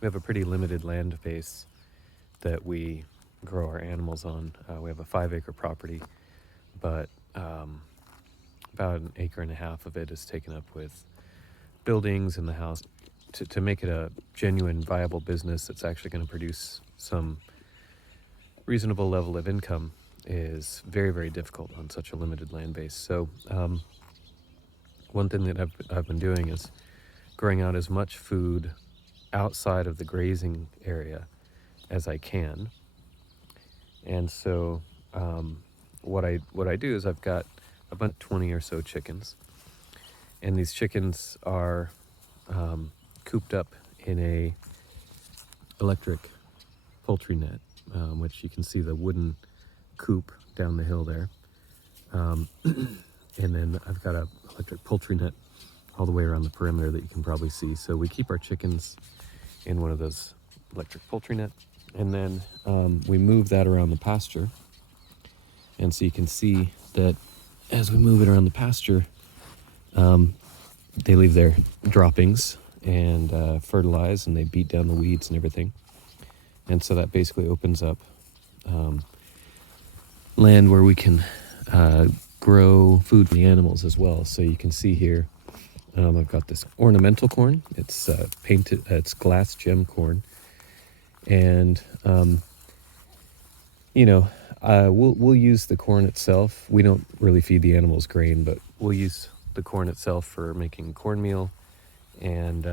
we have a pretty limited land base that we grow our animals on. We have a 5-acre property, but about an acre and a half of it is taken up with buildings and the house. To make it a genuine, viable business that's actually going to produce some reasonable level of income is very, very difficult on such a limited land base. So one thing that I've been doing is growing out as much food outside of the grazing area as I can. And so what I do is I've got about 20 or so chickens, and these chickens are cooped up in a electric poultry net, which you can see the wooden coop down the hill there. And then I've got a electric poultry net all the way around the perimeter that you can probably see. So we keep our chickens in one of those electric poultry net, and then we move that around the pasture. And so you can see that as we move it around the pasture, they leave their droppings and fertilize, and they beat down the weeds and everything. And so that basically opens up land where we can grow food for the animals as well. So you can see here, I've got this ornamental corn. It's painted, it's glass gem corn. And, we'll use the corn itself. We don't really feed the animals grain, but we'll use the corn itself for making cornmeal and,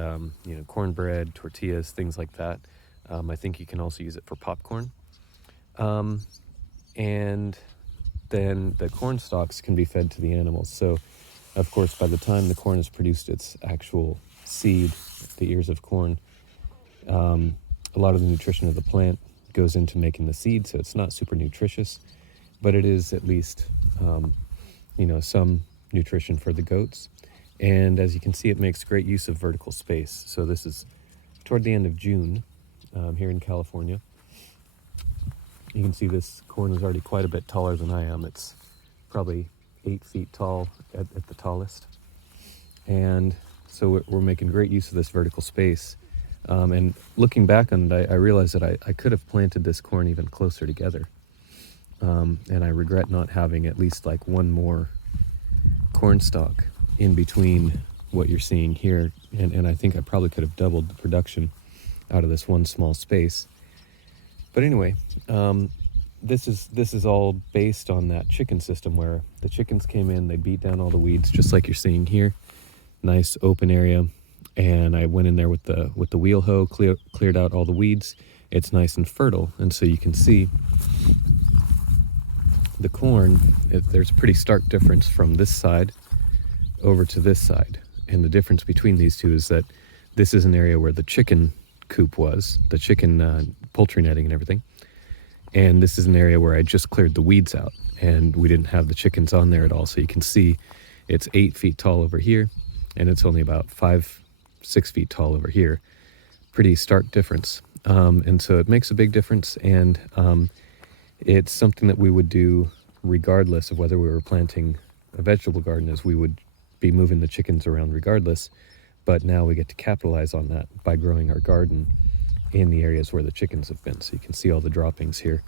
cornbread, tortillas, things like that. I think you can also use it for popcorn. And then the corn stalks can be fed to the animals. So, of course, by the time the corn has produced its actual seed, the ears of corn, a lot of the nutrition of the plant goes into making the seed, so it's not super nutritious, but it is at least, some nutrition for the goats. And as you can see, it makes great use of vertical space. So this is toward the end of June here in California. You can see this corn is already quite a bit taller than I am. It's probably 8 feet tall at the tallest. And so we're making great use of this vertical space. And looking back on it, I realized that I could have planted this corn even closer together. And I regret not having at least like one more corn stalk in between what you're seeing here. And I think I probably could have doubled the production out of this one small space. But anyway, this is all based on that chicken system where the chickens came in, they beat down all the weeds, just like you're seeing here. Nice open area. And I went in there with the wheel hoe, cleared out all the weeds. It's nice and fertile. And so you can see the corn, there's a pretty stark difference from this side over to this side. And the difference between these two is that this is an area where the chicken coop was, the chicken poultry netting and everything. And this is an area where I just cleared the weeds out, and we didn't have the chickens on there at all. So you can see it's 8 feet tall over here, and it's only about 5-6 feet tall over here. Pretty stark difference. And so it makes a big difference, and it's something that we would do regardless of whether we were planting a vegetable garden, as we would be moving the chickens around regardless. But now we get to capitalize on that by growing our garden in the areas where the chickens have been. So you can see all the droppings here.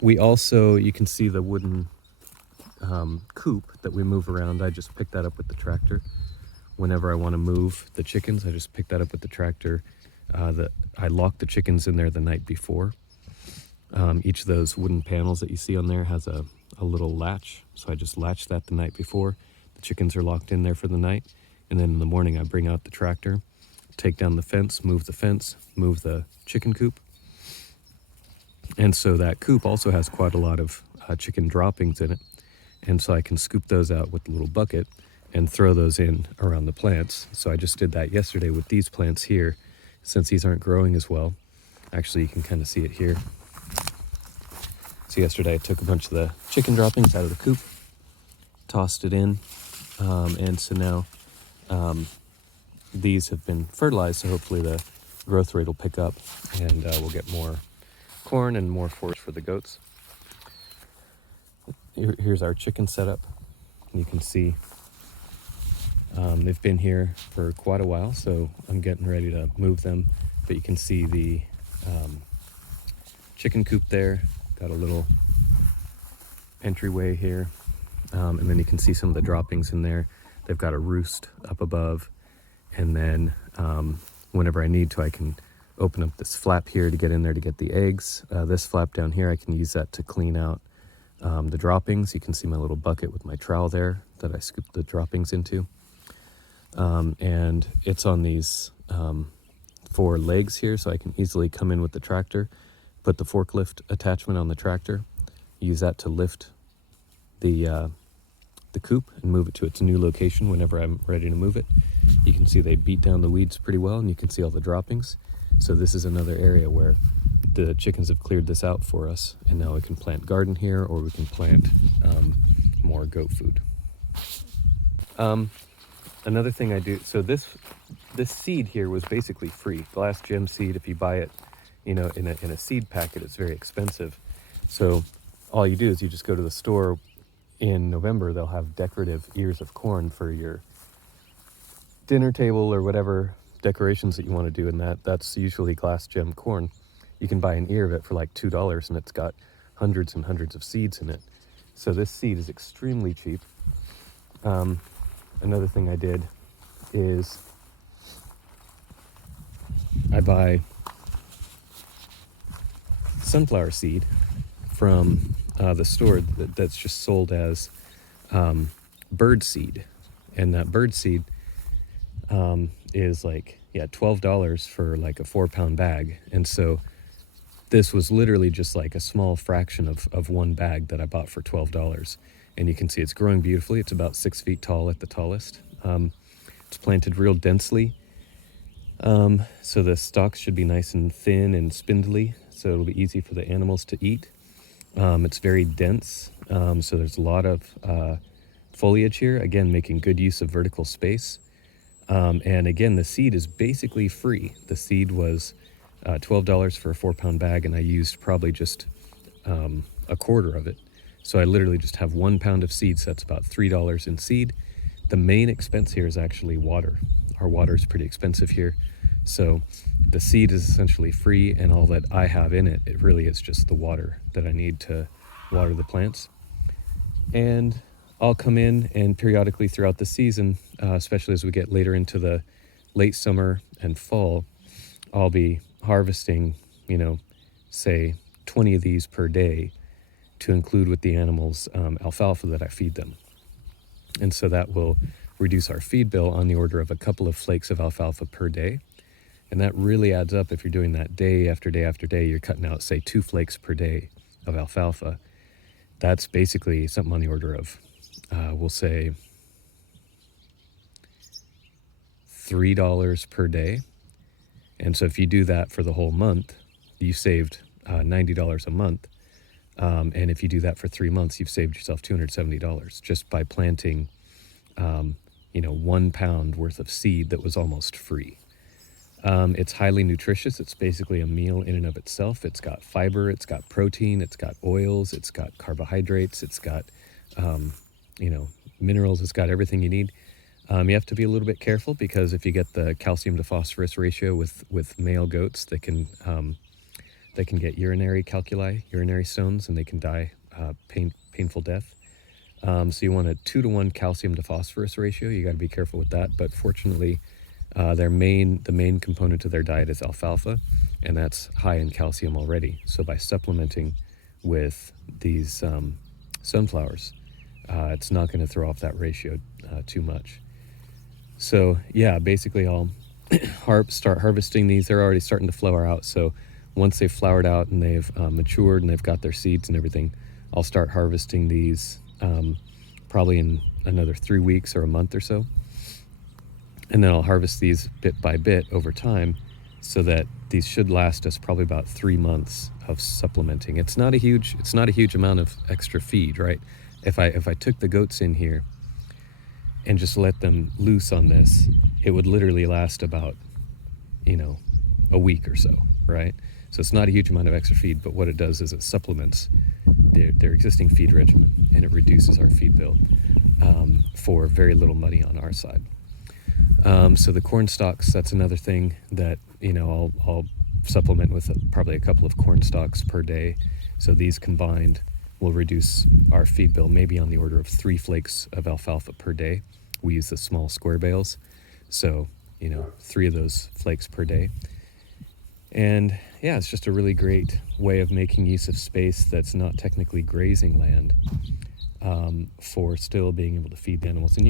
We also, you can see the wooden coop that we move around. I just pick that up with the tractor. Whenever I want to move the chickens, I just pick that up with the tractor. I lock the chickens in there the night before. Each of those wooden panels that you see on there has a little latch. So I just latch that the night before. The chickens are locked in there for the night. And then in the morning I bring out the tractor, take down the fence, move the chicken coop. And so that coop also has quite a lot of chicken droppings in it. And so I can scoop those out with a little bucket and throw those in around the plants. So I just did that yesterday with these plants here, since these aren't growing as well. Actually, you can kind of see it here. So yesterday I took a bunch of the chicken droppings out of the coop, tossed it in, and so now these have been fertilized, so hopefully the growth rate will pick up, and we'll get more corn and more forage for the goats. Here's our chicken setup. You can see They've been here for quite a while, so I'm getting ready to move them. But you can see the chicken coop there, got a little entryway here, and then you can see some of the droppings in there. They've got a roost up above, and then whenever I need to, I can open up this flap here to get in there to get the eggs. This flap down here, I can use that to clean out the droppings. You can see my little bucket with my trowel there that I scooped the droppings into. And it's on these 4 legs here, so I can easily come in with the tractor, put the forklift attachment on the tractor, use that to lift the coop and move it to its new location whenever I'm ready to move it. You can see they beat down the weeds pretty well, and you can see all the droppings. So this is another area where the chickens have cleared this out for us, and now we can plant garden here, or we can plant more goat food. Another thing I do, so this seed here was basically free. Glass gem seed, if you buy it, in a seed packet, it's very expensive. So all you do is you just go to the store. In November, they'll have decorative ears of corn for your dinner table or whatever decorations that you want to do, and that's usually glass gem corn. You can buy an ear of it for like $2, and it's got hundreds and hundreds of seeds in it. So this seed is extremely cheap. Another thing I did is I buy sunflower seed from the store that's just sold as bird seed, and that bird seed is like $12 for like a 4-pound bag. And so this was literally just like a small fraction of one bag that I bought for $12. And you can see it's growing beautifully. It's about 6 feet tall at the tallest. It's planted real densely, so the stalks should be nice and thin and spindly, so it'll be easy for the animals to eat. It's very dense, so there's a lot of foliage here, again making good use of vertical space. And again, the seed is basically free. The seed was $12 for a 4-pound bag, and I used probably just a quarter of it. So I literally just have 1 pound of seeds. That's about $3 in seed. The main expense here is actually water. Our water is pretty expensive here. So the seed is essentially free, and all that I have in it, it really is just the water that I need to water the plants. And I'll come in and periodically throughout the season, especially as we get later into the late summer and fall, I'll be harvesting, say 20 of these per day to include with the animals alfalfa that I feed them. And so that will reduce our feed bill on the order of a couple of flakes of alfalfa per day. And that really adds up. If you're doing that day after day after day, you're cutting out, say, 2 flakes per day of alfalfa. That's basically something on the order of, we'll say, $3 per day. And so if you do that for the whole month, you saved $90 a month. And if you do that for 3 months, you've saved yourself $270 just by planting, 1 pound worth of seed that was almost free. It's highly nutritious. It's basically a meal in and of itself. It's got fiber, it's got protein, it's got oils, it's got carbohydrates, it's got, minerals, it's got everything you need. You have to be a little bit careful, because if you get the calcium to phosphorus ratio with male goats, they can get urinary stones, and they can die painful death. So you want a 2-to-1 calcium to phosphorus ratio. You got to be careful with that. But fortunately, the main component of their diet is alfalfa, and that's high in calcium already. So by supplementing with these sunflowers, it's not going to throw off that ratio too much. So yeah, basically I'll start harvesting these. They're already starting to flower out. So once they've flowered out and they've matured and they've got their seeds and everything, I'll start harvesting these probably in another 3 weeks or a month or so. And then I'll harvest these bit by bit over time, so that these should last us probably about 3 months of supplementing. It's not a huge amount of extra feed, right? If I took the goats in here and just let them loose on this, it would literally last about, a week or so, right? So it's not a huge amount of extra feed, but what it does is it supplements their existing feed regimen, and it reduces our feed bill for very little money on our side. So the corn stalks, that's another thing that, I'll supplement with probably a couple of corn stalks per day. So these combined will reduce our feed bill maybe on the order of 3 flakes of alfalfa per day. We use the small square bales. So, 3 of those flakes per day. And yeah, it's just a really great way of making use of space that's not technically grazing land, for still being able to feed the animals. And